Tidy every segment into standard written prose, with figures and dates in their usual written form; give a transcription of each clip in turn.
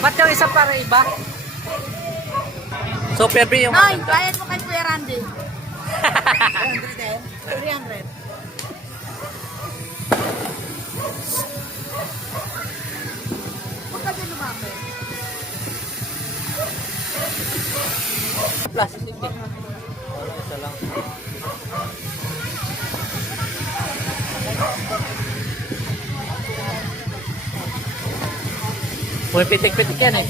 Ba't yung isa para iba? Super B yung Noy, maganda. bayad mo kay Kuya Randy. 300. Huwag ka din lumapit. Plastic eh. Isa lang. May pitik-pitik yan eh.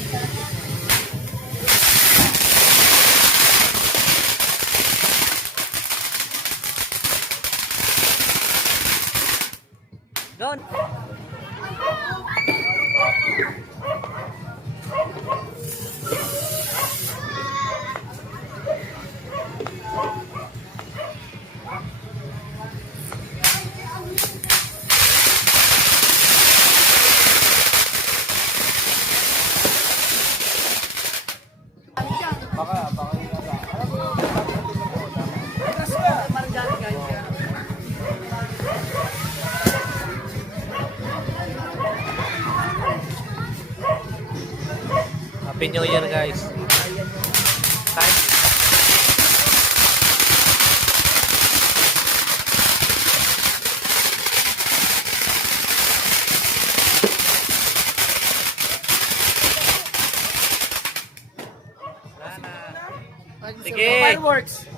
Doon. Happy New Year guys. Time. Sige. Fireworks.